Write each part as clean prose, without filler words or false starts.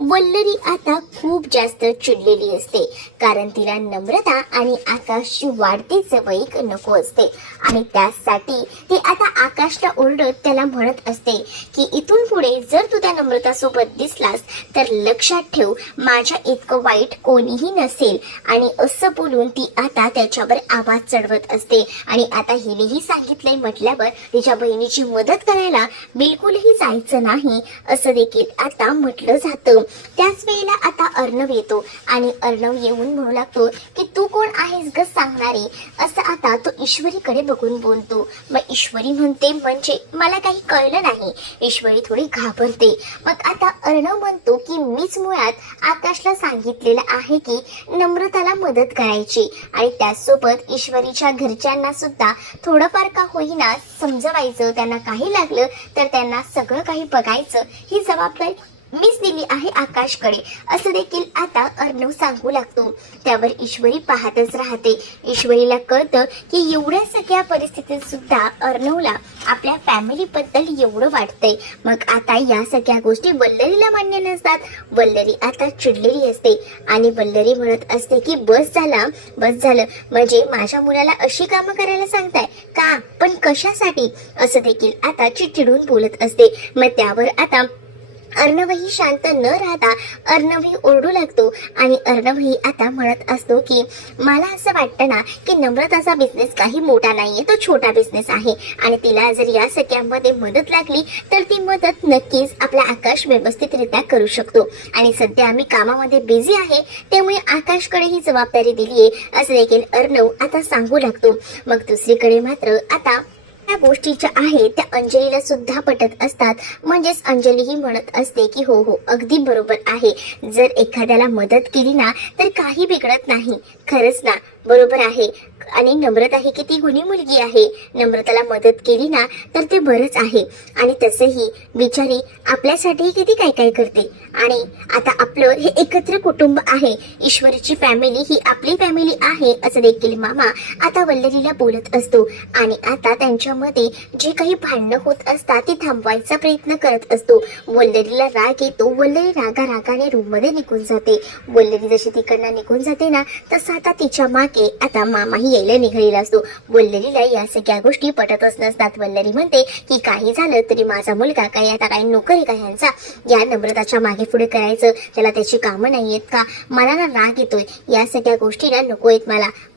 वल्लरी आता खूप जास्त चिडलेली असते, कारण तिला नम्रता आणि आकाशची वाढती जवळीक नको असते. आणि त्यासाठी ती आता आकाशला ओरडत त्याला म्हणत असते की इथून पुढे जर तू त्या नम्रता सोबत दिसलास तर लक्षात ठेव, माझ्या इतकं वाईट कोणीही नसेल. आणि असं बोलून ती आता त्याच्यावर आवाज चढवत असते. आणि आता हिनेही सांगितलंय म्हटल्यावर तिच्या बहिणीची मदत करायला बिलकुलही जायचं नाही असं देखील आता म्हटलं जातं. त्याच वेळेला आता अर्णव येतो आणि अर्णव येऊन म्हणू लागतो की तू कोण आहेस ग सांगणारी, असं आता तो ईश्वरीकडे बघून बोलतो. मग ईश्वरी म्हणते म्हणजे मला काही कळलं नाही. ईश्वरी थोडी घाबरते. मग आता अर्णव म्हणतो की मीच मुळात आकाशला सांगितलेलं आहे की नम्रताला मदत करायची आणि त्याचसोबत ईश्वरीच्या घरच्यांना सुद्धा थोडंफार का होईना समजवायचं, त्यांना काही लागलं तर त्यांना सगळं काही बघायचं, ही जबाबदारी मीच दिली आहे आकाशकडे, असं देखील आता अर्णव सांगू लागतो. त्यावर ईश्वरी पाहतच राहते. ईश्वरीला कळतं की एवढ्या सगळ्या परिस्थितीत सुद्धा अर्णवला आपल्या फॅमिलीबद्दल एवढं वाटतंय. मग आता या सगळ्या गोष्टी वल्लरीला मान्य नसतात. वल्लरी आता चिडलेली असते आणि वल्लरी म्हणत असते की बस झालं, म्हणजे माझ्या मुलाला अशी कामं करायला सांगताय का, पण कशासाठी, असं देखील आता चिडचिडून बोलत असते. मग त्यावर आता अर्णवही शांत न राहता अर्णवही ओरडू लागतो आणि अर्णवही आता म्हणत असतो की मला असं वाटतं ना की नम्रताचा बिझनेस काही मोठा नाहीये, तो छोटा बिझनेस आहे आणि तिला जर या सगळ्यामध्ये मदत लागली तर ती मदत नक्कीच आपला आकाश व्यवस्थितरित्या करू शकतो. आणि सध्या आम्ही कामामध्ये बिझी आहे, त्यामुळे आकाशकडे ही जबाबदारी दिली आहे, असं देखील अर्णव आता सांगू लागतो. मग दुसरीकडे मात्र आता त्या गोष्टीच्या आहे त्या अंजलीला सुद्धा पटत असतात. म्हणजेच अंजली ही म्हणत असते की हो हो अगदी बरोबर आहे, जर एखाद्याला मदत केली ना तर काही बिघडत नाही. खरंच ना, बरोबर आहे. आणि नम्रता ही किती गुणी मुलगी आहे, नम्रताला मदत केली ना तर ते बरंच आहे. आणि तसंही बिचारी आपल्यासाठी किती काय काय करते. आणि आता आपलं हे एकत्र कुटुंब आहे, ईश्वरीची फॅमिली ही आपली फॅमिली आहे, असं देखील मामा आता वल्लरीला बोलत असतो. आणि आता त्यांच्यामध्ये जे काही भांडणं होत असतात ती थांबवायचा प्रयत्न करत असतो. वल्लरीला राग येतो. वल्लरी रागाने रूम मध्ये निघून जाते. वल्लरी जशी तिकडनं निघून जाते ना तसं आता तिच्या मागे आता मामाही यायला निघालेला असतो. वल्लरीला या सगळ्या गोष्टी पटतच नसतात. वल्लरी म्हणते की काही झालं तरी माझा मुलगा काही आता काही नोकर आहे का ह्यांचा, या नम्रताच्या मागे पुढे करायचं, त्याला त्याची कामं नाही आहेत का, मला ना राग येतोय, या सगळ्या गोष्टी ना नको आहेत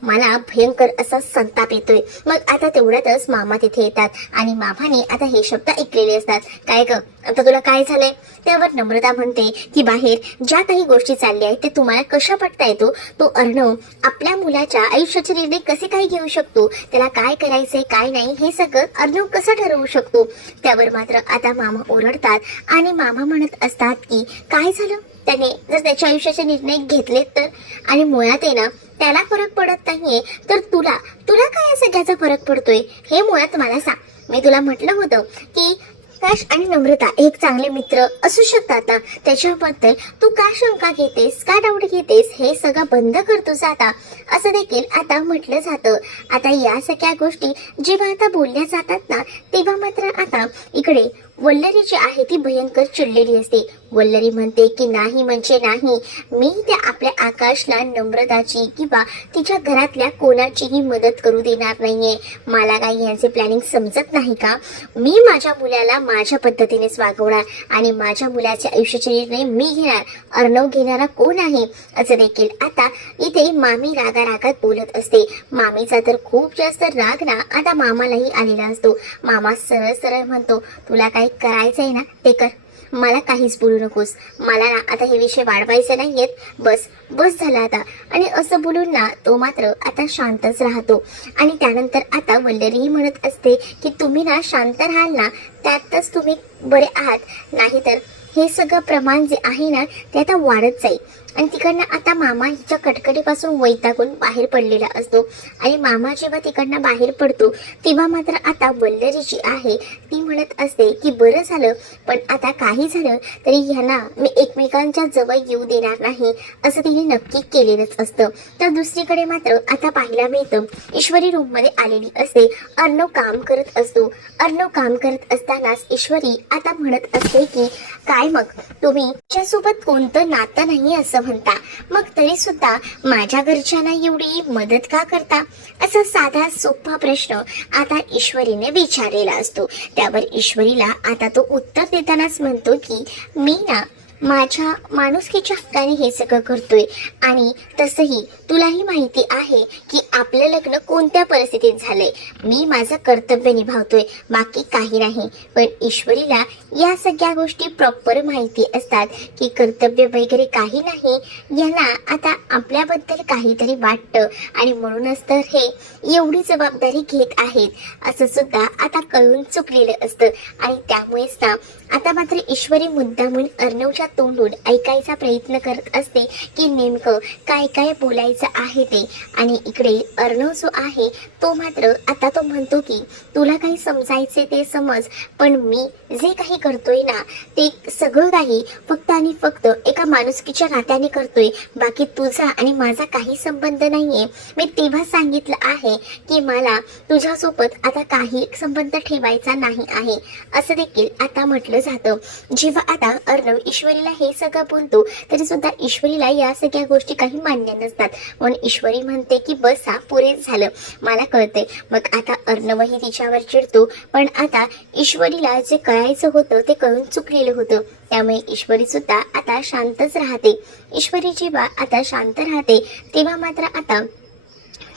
मला भयंकर असा संताप येतोय. मग आता तेवढ्यातच मामा तिथे येतात आणि मामाने आता हे शब्द ऐकलेले असतात. काय ग, आता तुला काय झालंय? त्यावर नम्रता म्हणते की बाहेर ज्या काही गोष्टी चालल्या आहेत ते तुम्हाला कशा पटता येतो, तो अर्णव आपल्या मुलाच्या आयुष्याचे निर्णय कसे काय घेऊ शकतो, त्याला काय करायचंय काय नाही हे सगळं अर्णव कसं ठरवू शकतो. त्यावर मात्र आता मामा ओरडतात आणि मामा म्हणत असतात की काय झालं, त्याने जर त्याच्या आयुष्याचे निर्णय घेतलेत तर, आणि मुळात आहे ना त्याला फरक पडत नाहीये तर तुला काय या सगळ्याचा फरक पडतोय हे मुळात मला सांग. मी तुला म्हटलं होतं की आकाश आणि नम्रता एक चांगले मित्र असू शकतात ना, त्याच्याबद्दल तू का शंका घेतेस, का डाऊट घेतेस, हे सगळं बंद करतोस आता, असं देखील आता म्हटलं जातं. आता या सगळ्या गोष्टी जेव्हा आता बोलल्या जातात ना तेव्हा मात्र आता इकडे वल्लरी जी आहे ती भयंकर चिडलेली असते. वल्लरी म्हणते की नाही म्हणजे नाही, मी त्या आपल्या आकाशला नम्रताची किंवा तिच्या घरातल्या कोणाचीही मदत करू देणार नाहीये. मला काही यांचे प्लॅनिंग समजत नाही का, मी माझ्या मुलाला माझ्या पद्धतीनेच वागवणार आणि माझ्या मुलाच्या आयुष्याचे निर्णय मी घेणार, अर्णव घेणारा कोण आहे, असं देखील आता इथे मामी रागात बोलत असते. मामीचा तर खूप जास्त राग ना आता मामालाही आलेला असतो. मामा सरळ म्हणतो तुला काय करायचंय ना ते कर, मला काहीच बोलू नकोस, मला ना आता हे विषय वाढवायचे नाहीयेत, बस झाला आता. आणि असं बोलून ना तो मात्र आता शांतच राहतो. आणि त्यानंतर आता वल्लरीही म्हणत असते की तुम्ही ना शांत राहाल ना त्यातच तुम्ही बरे आहात, नाहीतर हे सगळं प्रमाण जे आहे ना ते आता वाढत जाईल. आणि तिकडनं आता मामा हिच्या कटकटीपासून वैतागून बाहेर पडलेला असतो. आणि मामा जेव्हा तिकडनं बाहेर पडतो तेव्हा मात्र आता वल्लरी जी आहे ती म्हणत असते की बरं झालं, पण आता काही झालं तरी ह्यांना मी एकमेकांच्या जवळ येऊ देणार नाही असं तिने नक्की केलेलंच असतं. तर दुसरीकडे मात्र आता पाहायला मिळतं ईश्वरी रूममध्ये आलेली असते. अर्णव काम करत असतो. अर्णव काम करत असतानाच ईश्वरी आता म्हणत असते की काय मग तुम्ही त्याच्यासोबत कोणतं नातं नाही असं म्हणता, मग तरी सुद्धा माझ्या घरच्यांना एवढी मदत का करता, असा साधा सोपा प्रश्न आता ईश्वरीने विचारलेला असतो. त्यावर ईश्वरीला आता तो उत्तर देतानाच म्हणतो की मी ना माझ्या माणुसकीच्या हक्काने हे सगळं करतोय आणि तसंही तुलाही माहिती आहे की आपलं लग्न कोणत्या परिस्थितीत झालंय. मी माझं कर्तव्य निभावतोय, बाकी काही नाही. पण ईश्वरीला या सगळ्या गोष्टी प्रॉपर माहिती असतात की कर्तव्य वगैरे काही नाही, यांना आता आपल्याबद्दल काहीतरी वाटतं आणि म्हणूनच तर हे एवढी जबाबदारी घेत आहेत असं सुद्धा आता कळून चुकलेलं असतं. आणि त्यामुळेच ना आता मात्र ईश्वरी मुद्दामून अर्णवच्या तोंडून ऐकायचा प्रयत्न करत असते की नेमकं काय काय बोलायचं आहे ते. आणि इकडे अर्णव जो आहे तो मात्र आता तो म्हणतो की तुला काही समजायचे ते समज, पण मी जे काही करतोय ना ते सगळं काही फक्त आणि फक्त एका माणुसकीच्या नात्याने करतोय, बाकी तुझा आणि माझा काही संबंध नाहीये. मी तेव्हा सांगितलं आहे की मला तुझ्यासोबत आता काही संबंध ठेवायचा नाही आहे असं देखील आता म्हटलं जातं. जेव्हा आता अर्णव ईश्वरीला हे सगळं बोलतो तरी सुद्धा ईश्वरीला या सगळ्या गोष्टी काही मान्य नसतात. म्हणून ईश्वरी म्हणते की बस हा पुरेच झालं, मला कळतंय. मग आता अर्णवही तिच्यावर चिडतो, पण आता ईश्वरीला जे कळायचं होतं ते कळून चुकलेलं होतं. त्यामुळे ईश्वरी सुद्धा आता शांतच राहते. ईश्वरी जेव्हा आता शांत राहते तेव्हा मात्र आता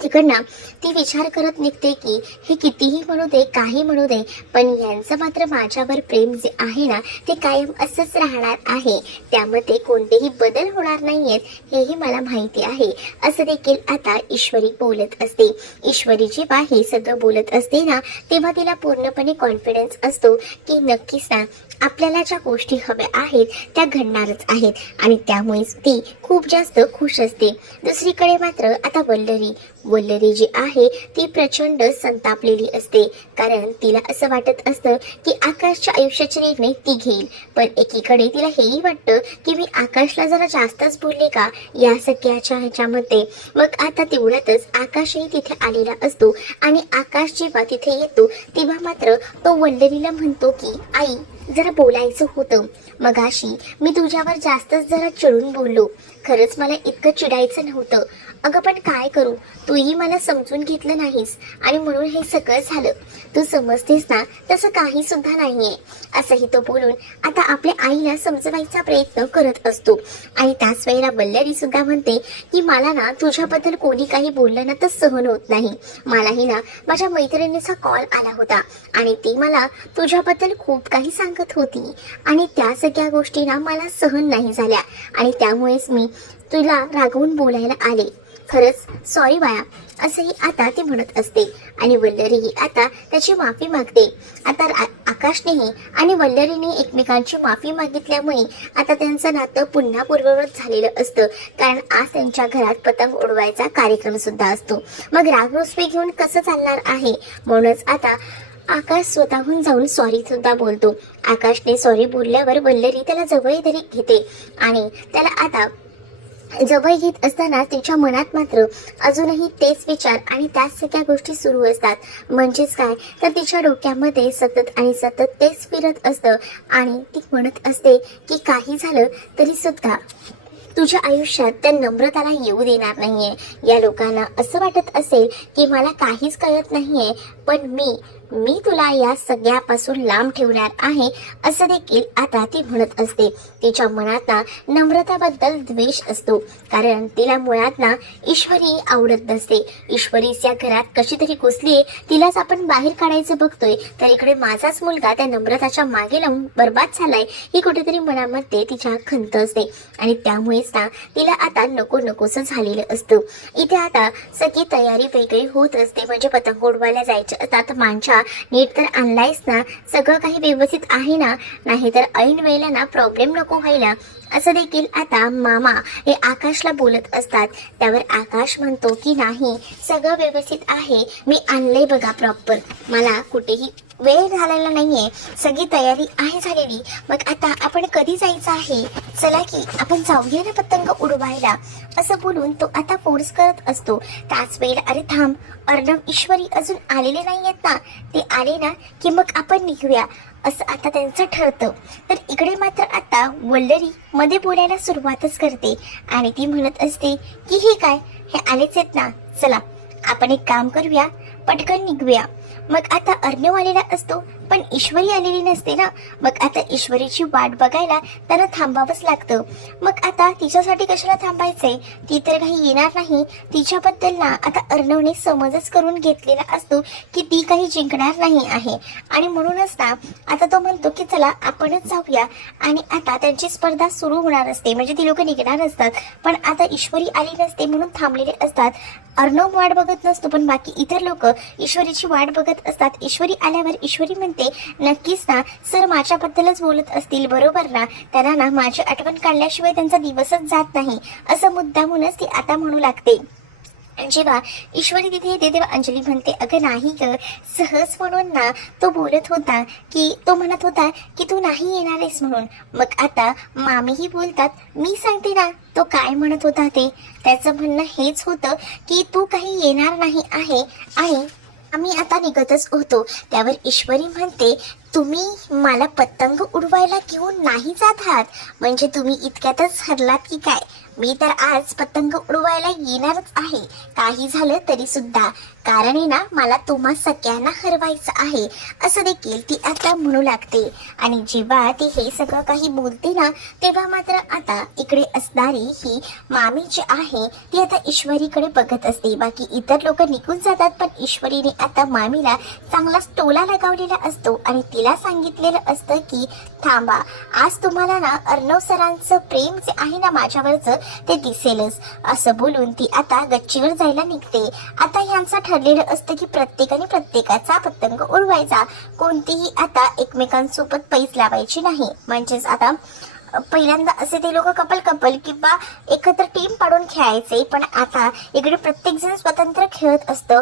तिकडनं ती विचार करत निघते की हे कितीही म्हणू दे, काही म्हणू दे, पण यांचं मात्र माझ्यावर प्रेम जे आहे ना ते कायम असंच राहणार आहे, त्यामध्ये कोणतेही बदल होणार नाहीयेत हेही मला माहिती आहे असं देखील आता ईश्वरी बोलत असते. ईश्वरी जेव्हा हे सगळं बोलत असते ना तेव्हा तिला पूर्णपणे कॉन्फिडन्स असतो की नक्कीच ना आपल्याला ज्या गोष्टी हव्या आहेत त्या घडणारच आहेत आणि त्यामुळेच ती खूप जास्त खुश असते. दुसरीकडे मात्र आता वल्लरी जी आहे ती प्रचंड संतापलेली असते, कारण तिला असं वाटत असतं की आकाशच्या आयुष्याचे निर्णय ती घेईल. पण एकीकडे तिला हेही वाटतं की मी आकाशला जरा जास्तच बोलले का या सगळ्याच्या ह्याच्यामध्ये. मग आता तेवढ्यातच आकाशही तिथे आलेला असतो आणि आकाश जेव्हा तिथे येतो तेव्हा मात्र तो वल्लरीला म्हणतो की आई जरा बोलायचं होतं, मगाशी मी तुझ्यावर जास्तच जरा चिडून बोललो, खरंच मला इतकं चिडायचं नव्हतं. अगं पण काय करू, तूही मला समजून घेतलं नाहीस आणि म्हणून हे सगळं झालं. तू समजतेस ना तसं काही सुद्धा नाहीये असंही तो बोलून आता आपल्या आईला समजवायचा प्रयत्न करत असतो. आणि त्याच वेळेला वल्लरी सुद्धा म्हणते की मला ना तुझ्याबद्दल कोणी काही बोललं ना तर सहन होत नाही. मलाही ना माझ्या मैत्रिणीचा कॉल आला होता आणि ती मला तुझ्याबद्दल खूप काही सांगत होती आणि त्या सगळ्या गोष्टी ना मला सहन नाही झाल्या आणि त्यामुळेच मी तुला रागवून बोलायला आले. खरंच सॉरी बाया असंही आता ती म्हणत असते. आणि वल्लरीही आता त्याची माफी मागते. आता आकाशनेही आणि वल्लरीने एकमेकांची माफी मागितल्यामुळे आता त्यांचं नातं पुन्हा पूर्ववत झालेलं असतं, कारण आज त्यांच्या घरात पतंग उडवायचा कार्यक्रम सुद्धा असतो. मग रागरोसवे घेऊन कसं चालणार आहे, म्हणूनच आता आकाश स्वतःहून जाऊन सॉरी सुद्धा बोलतो. आकाशने सॉरी बोलल्यावर वल्लरी त्याला जवळ तरी घेते आणि त्याला आता जवळ घेत असताना तिच्या मनात मात्र अजूनही तेच विचार आणि त्याच सगळ्या गोष्टी सुरू असतात. म्हणजेच काय तर तिच्या डोक्यामध्ये सतत आणि सतत तेच फिरत असतं आणि ती म्हणत असते की काही झालं तरी सुद्धा तुझ्या आयुष्यात त्या नम्रताला येऊ देणार नाहीये. या लोकांना असं वाटत असेल की मला काहीच कळत नाहीये, पण मी तुला या सगळ्यापासून लांब ठेवणार आहे असं देखील आता ती म्हणत असते. तिच्या मनात ना नम्रताबद्दल द्वेष असतो, कारण तिला मुळात ना ईश्वरी आवडत नसते. ईश्वरीच या घरात कशी तरी घुसलीये, तिलाच आपण बाहेर काढायचं बघतोय, तर इकडे माझाच मुलगा त्या नम्रताच्या मागे लावून बर्बाद झालाय ही कुठेतरी मनामध्ये तिच्या खंत असते आणि त्यामुळेच ना तिला आता नको नकोसं झालेलं असतं. इथे आता सगळी तयारी वेगळी होत असते, म्हणजे पतंग उडवायला जायचं असतात. मांच्या जीवा नीट तर आणलायस ना, सगळं काही व्यवस्थित आहे ना, नाहीतर ऐन वेळेला ना प्रॉब्लेम नको व्हायला, असं देखील आता मामा हे आकाशला बोलत असतात. त्यावर आकाश म्हणतो की नाही, सगळं व्यवस्थित आहे, मी आणलंय बघा प्रॉपर, मला कुठेही वेळ घालायला नाहीये, सगळी तयारी आहे झालेली. मग आता आपण कधी जायचं आहे, चला की आपण जाऊया ना पतंग उडवायला, असं बोलून तो आता फोर्स करत असतो. त्याच वेळेला अरे थांब, अर्णव ईश्वरी अजून आलेले नाहीयेत ना, ते आले ना की मग आपण निघूया, असं आता त्यांचं ठरतं. तर इकडे मात्र आता वल्लरी मध्ये बोलायला सुरुवातच करते आणि ती म्हणत असते की हे काय, हे आलेच आहेत ना, चला आपण एक काम करूया, पटकन निघूया. मग आता अर्णव आलेला असतो पण ईश्वरी आलेली नसते ना, मग आता ईश्वरीची वाट बघायला त्यांना थांबावंच लागतं. मग आता तिच्यासाठी कशाला थांबायचंय, ती तर काही येणार नाही. तिच्याबद्दल ना आता अर्णवने समजच करून घेतलेला असतो की ती काही जिंकणार नाही आहे आणि म्हणूनच ना आता तो म्हणतो की चला आपणच जाऊया. आणि आता त्यांची स्पर्धा सुरू होणार असते, म्हणजे ती लोक निघणार असतात, पण आता ईश्वरी आली नसते म्हणून थांबलेले असतात. अर्णव वाट बघत नसतो पण बाकी इतर लोक ईश्वरीची वाट बघत असतात. ईश्वरी आल्यावर ईश्वरी म्हणते नक्कीच ना सर माझ्याबद्दलच बोलत असतील, बरोबर ना, त्यांना ना माझी आठवण काढल्याशिवाय त्यांचा दिवसच जात नाही, असं मुद्दामूनच ती आता म्हणू लागते. जेव्हा ईश्वरी तिथे येते तेव्हा अंजली म्हणते अगं नाही ग, सहज म्हणून ना तो बोलत होता की, तो म्हणत होता की तू नाही येणार आहेस म्हणून. मग आता मामीही बोलतात मी सांगते ना तो काय म्हणत होता ते, त्याचं म्हणणं हेच होतं की तू काही येणार नाही आहे आणि आम्ही आता निघतच होतो. त्यावर ईश्वरी म्हणते तुम्ही मला पतंग उडवायला घेऊन नाही जात आहात, म्हणजे तुम्ही इतक्यातच हरलात की काय, मी तर आज पतंग उडवायला येणारच आहे, काही झालं तरी सुद्धा, कारण आहे ना मला तुम्हा सगळ्यांना हरवायचं आहे, असं देखील ती आता म्हणू लागते. आणि जेव्हा ती हे सगळं काही बोलते ना तेव्हा मात्र आता इकडे असणारी ही मामी जी आहे ती आता ईश्वरीकडे बघत असते. बाकी इतर लोक निघून जातात पण ईश्वरीने आता मामीला चांगला टोला लगावलेला असतो आणि तिला सांगितलेलं असतं की थांबा, आज तुम्हाला ना अर्णव सरांचं प्रेम जे आहे ना माझ्यावरचं ते दिसेलच, असं बोलून ती आता गच्चीवर जायला निघते. आता ह्यांचं ठरलेलं असतं की प्रत्येकाने प्रत्येकाचा पतंग उडवायचा, कोणतीही आता एकमेकांसोबत पैस लावायची नाही. म्हणजेच आता पहिल्यांदा असे ते लोक कपल किंवा एकत्र टीम पाडून खेळायचे, पण आता इकडे प्रत्येक जण स्वतंत्र खेळत असतं.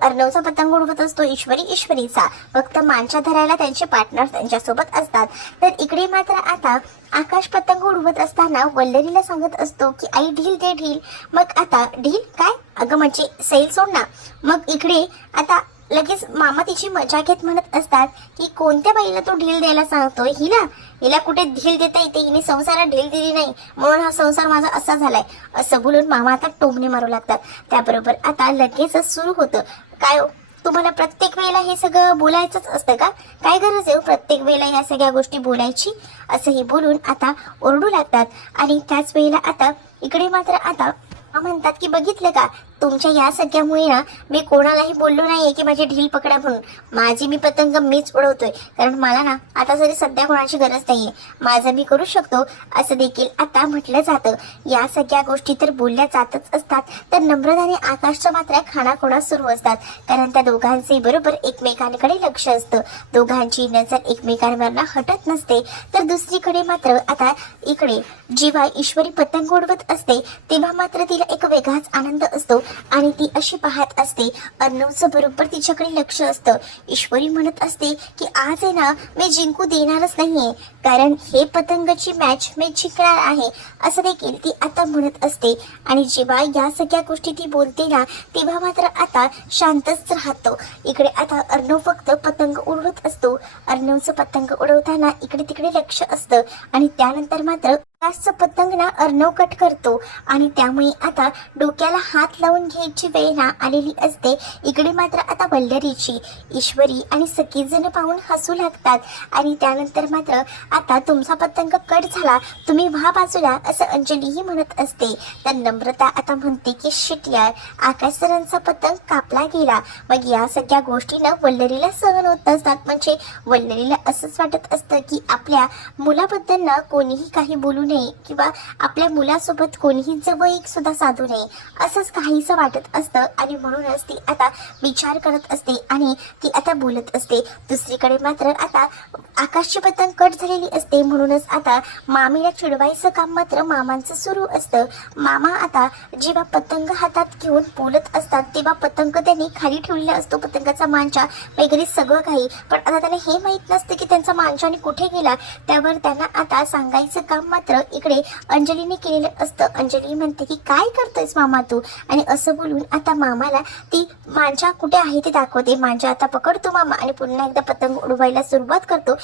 अर्णवचा पतंग उडवत असतो, ईश्वरीचा, फक्त मांच्या धरायला त्यांचे पार्टनर त्यांच्यासोबत असतात. तर इकडे मात्र आता आकाश पतंग उडवत असताना वल्लरीला सांगत असतो की आई ढील दे ढील. मग आता ढील काय, अगं म्हणजे सैल सोड ना. मग इकडे आता लगेच मामा तिची मजा घेत म्हणत असतात की कोणत्या बाईला तो ढील द्यायला सांगतोय, हिला कुठे ढील देता येते, हिने संसारात ढील दिली नाही म्हणून हा संसार माझा असा झालाय, असं बोलून मामा आता टोमणे मारू लागतात. त्याबरोबर आता लगेच सुरू होतं काय तुम्हाला प्रत्येक वेळेला हे सगळं बोलायचंच असतं का, काय गरज आहे प्रत्येक वेळेला या सगळ्या गोष्टी बोलायची, असंही बोलून आता ओरडू लागतात. आणि त्याच वेळेला आता इकडे मात्र आता म्हणतात की बघितलं का, तुमच्या या सगळ्यामुळे ना मी कोणालाही बोललो नाहीये की माझी ढील पकडा म्हणून, माझी मी पतंग मीच उडवतोय, कारण मला ना आता जरी सध्या कोणाची गरज नाहीये, माझं मी करू शकतो, असं देखील आता म्हटलं जातं. या सगळ्या गोष्टी तर बोलल्या जातच असतात. तर नम्रता आणि आकाशच्या मात्र खाणाखोणा सुरू असतात, कारण त्या दोघांचे बरोबर एकमेकांकडे लक्ष असतं, दोघांची नजर एकमेकांवर हटत नसते. तर दुसरीकडे मात्र आता इकडे जेव्हा ईश्वरी पतंग उडवत असते तेव्हा मात्र तिला एक वेगळाच आनंद असतो आणि ती अशी पाहत असते, अर्णवचं बरोबर तिच्याकडे लक्ष असतं. ईश्वरी म्हणत असते की आज आहे ना मी जिंकू देणारच नाहीये, कारण हे पतंगाची मॅच मी जिंकणार आहे, असं देखील ती आता म्हणत असते. आणि जेव्हा या सगळ्या गोष्टी ती बोलते ना तेव्हा मात्र आता शांतच राहतो. इकडे आता अर्णव फक्त पतंग उडवत असतो, अर्णवचं पतंग उडवताना इकडे तिकडे लक्ष असतं आणि त्यानंतर मात्र आकाशचं पतंग ना अर्णव कट करतो आणि त्यामुळे आता डोक्याला हात लावून घ्यायची वेळ ना आलेली असते. इकडे मात्र आता वल्लरीची, ईश्वरी आणि सगळेजण पाहून हसू लागतात आणि त्यानंतर मात्र आता तुमचा पतंग कट झाला, तुम्ही व्हा बाजूला, असं अंजलीही म्हणत असते. तर नम्रता आता म्हणते की शिट यार, आकाश सरांचा पतंग कापला गेला. मग या सगळ्या गोष्टीनं वल्लरीला सहन होत असतात, म्हणजे वल्लरीला असंच वाटत असतं की आपल्या मुलाबद्दल ना कोणीही काही बोलू नये, नये किंवा आपल्या मुलासोबत कोणीही जवळीक सुद्धा साधू नये असंच काहीसं वाटत असतं आणि म्हणूनच ती आता विचार करत असते आणि ती आता बोलत असते. दुसरीकडे मात्र आता आकाशची पतंग कट झालेली असते. म्हणूनच आता मामीला चिडवायचं काम मात्र मामांचं सुरू असतं. मामा आता जेव्हा पतंग हातात घेऊन बोलत असतात तेव्हा पतंग त्यांनी खाली ठेवलेला असतो, पतंगाचा मांजा वगैरे सगळं काही. पण आता त्यांना हे माहीत नसतं की त्यांचा मांजा आणि कुठे गेला. त्यावर त्यांना आता सांगायचं काम मात्र इकडे अंजलीने केलेलं असतं. अंजली म्हणते की काय करतोयस मामा तू, आणि असं बोलून आता मामाला ती मांजा कुठे आहे ते दाखवते. मांजा आता पकडतो मामा आणि पुन्हा एकदा पतंग उडवायला सुरुवात करतो.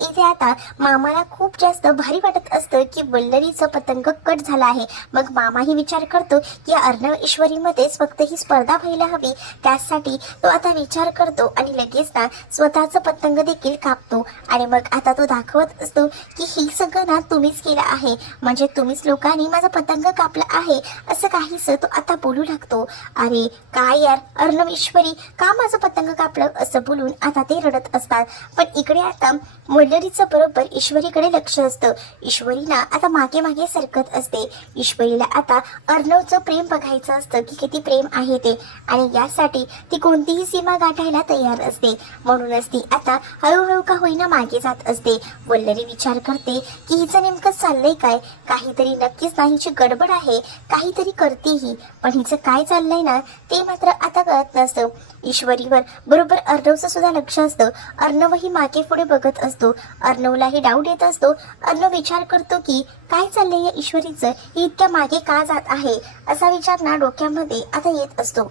इथे आता मामाला खूप जास्त भारी वाटत असतं की वल्लरीचं पतंग कट झाला आहे. मग मामाही विचार करतो की अर्णव ईश्वरीमध्येच फक्त ही स्पर्धा व्हायला हवी. त्यासाठी तो आता विचार करतो आणि लगेच ना स्वतःचं पतंग देखील कापतो. आणि मग आता तो दाखवत असतो की ही सगळं ना तुम्हीच केलं आहे, म्हणजे तुम्हीच लोकांनी माझा पतंग कापला आहे असं काहीसं तो आता बोलू लागतो. अरे काय यार अर्णव ईश्वरी का माझं पतंग कापलं असं बोलून आता ते रडत असतात. पण इकडे आता वल्लरीचं बरोबर ईश्वरीकडे लक्ष असतं. ईश्वरी ना आता मागे मागे सरकत असते. ईश्वरीला आता अर्णवचं प्रेम बघायचं असतं की किती प्रेम आहे ते, आणि यासाठी ती कोणतीही सीमा गाठायला तयार असते. म्हणूनच ती आता हळूहळू का होईना मागे जात असते. वल्लरी विचार करते की हिचं नेमकं चाललंय काय, काहीतरी नक्कीच ना हिची गडबड आहे, काहीतरी करतेही, पण हिचं काय चाललंय ना ते मात्र आता कळत नसतं. ईश्वरीवर बरोबर अर्णवचं सुद्धा लक्ष असतं. अर्णवही मागे पुढे बघत असतो. अर्णवलाही डाऊट येत असतो. अर्णव विचार करतो की काय चाललंय या ईश्वरीचं, ही इतक्या मागे का जात आहे असा विचार ना डोक्यामध्ये आता येत असतो.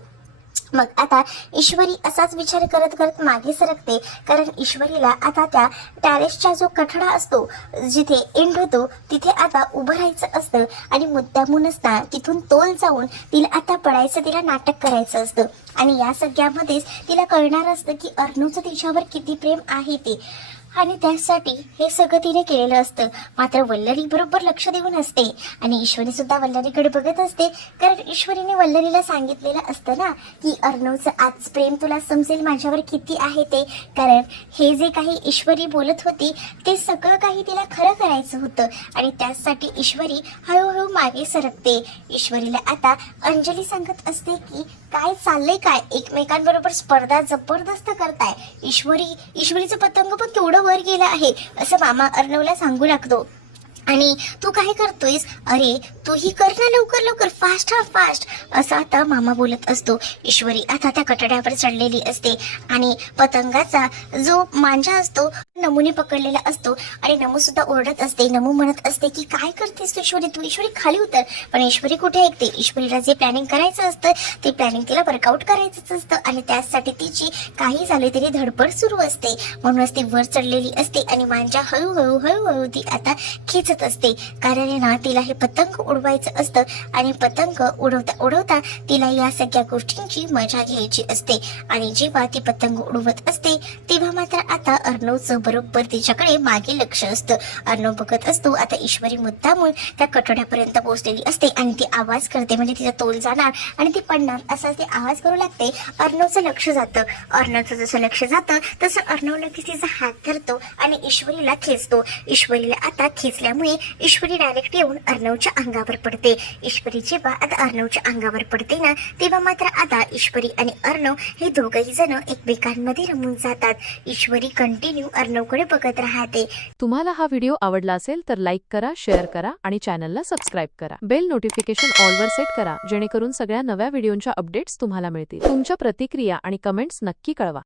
मग आता ईश्वरी असाच विचार करत करत मागे सरकते, कारण ईश्वरीला आता त्या टॅरेसचा जो कठडा असतो जिथे एंड होतो तिथे आता उभं राहायचं असतं आणि मुद्दामूनच ना तिथून तोल जाऊन तिला आता पडायचं, तिला नाटक करायचं असतं. आणि या सगळ्यामध्येच तिला कळणार असतं की अर्णवचं तिच्यावर किती प्रेम आहे ते, आणि त्यासाठी हे सगळं तिने केलेलं असतं. मात्र वल्लरी बरोबर लक्ष देऊन असते आणि ईश्वरी सुद्धा वल्लरीकडे बघत असते, कारण ईश्वरीने वल्लरीला सांगितलेलं असतं ना की अर्णवचं आज प्रेम तुला समजेल माझ्यावर किती आहे ते, कारण हे जे काही ईश्वरी बोलत होती ते सगळं काही तिला खरं करायचं होतं. आणि त्यासाठी ईश्वरी हळूहळू मागे सरकते. ईश्वरीला आता अंजली सांगत असते की काय चाललंय, काय एकमेकांबरोबर स्पर्धा जबरदस्त करताय, ईश्वरीचं पतंग पण केवढं वर गेलं आहे असं मामा अर्णवला सांगू लागतो. आणि तू काय करतोयस, अरे तूही कर ना लवकर लवकर, फास्ट हा फास्ट असं आता मामा बोलत असतो. ईश्वरी आता त्या कटड्यावर चढलेली असते आणि पतंगाचा जो मांजा असतो नमूने पकडलेला असतो आणि नमू सुद्धा ओरडत असते. नमू म्हणत असते की काय करतेस तू ईश्वरी, तू ईश्वरी खाली उतर. पण ईश्वरी कुठे ऐकते. ईश्वरीला जे प्लॅनिंग करायचं असतं ते प्लॅनिंग तिला वर्कआउट करायचंच असतं आणि त्यासाठी तिची काही झाले तरी धडपड सुरू असते. म्हणूनच ती वर चढलेली असते आणि मांजा हळूहळू हळूहळू ती आता खेचत असते, कारण ना तिला हे पतंग उडवायचं असतं आणि पतंग उडवता उडवता तिला या सगळ्या गोष्टींची मजा घ्यायची असते. आणि जेव्हा ती पतंग उडवत असते तेव्हा मात्र आता अर्णवचं बरोबर तिच्याकडे मागे लक्ष असतं. अर्णव बघत असतो आता ईश्वरी मुद्दामून त्या कटोड्यापर्यंत पोहोचलेली असते आणि ती आवाज करते, म्हणजे तिचा तोल जाणार आणि ती पडणार असा ती आवाज करू लागते. अर्णवचं लक्ष जातं. अर्णवचं जसं लक्ष जातं तसं अर्णव लगेच तिचा हात धरतो आणि ईश्वरीला खेचतो. ईश्वरीला आता खेचल्यामुळे ईश्वरी डायरेक्ट येऊन अर्णवच्या अंगावर पडते. ईश्वरी जेव्हा आता अर्णवच्या अंगावर पडते ना तेव्हा मात्र आता ईश्वरी आणि अर्णव हे दोघही जण एकमेकांमध्ये रमून जातात. ईश्वरी कंटिन्यू अर्णवकडे बघत राहते. तुम्हाला हा व्हिडिओ आवडला असेल तर लाईक करा, शेअर करा आणि चॅनलला सबस्क्राईब करा. बेल नोटिफिकेशन ऑलवर सेट करा, जेणेकरून सगळ्या नव्या व्हिडिओंच्या अपडेट्स तुम्हाला मिळतील. तुमच्या प्रतिक्रिया आणि कमेंट्स नक्की कळवा.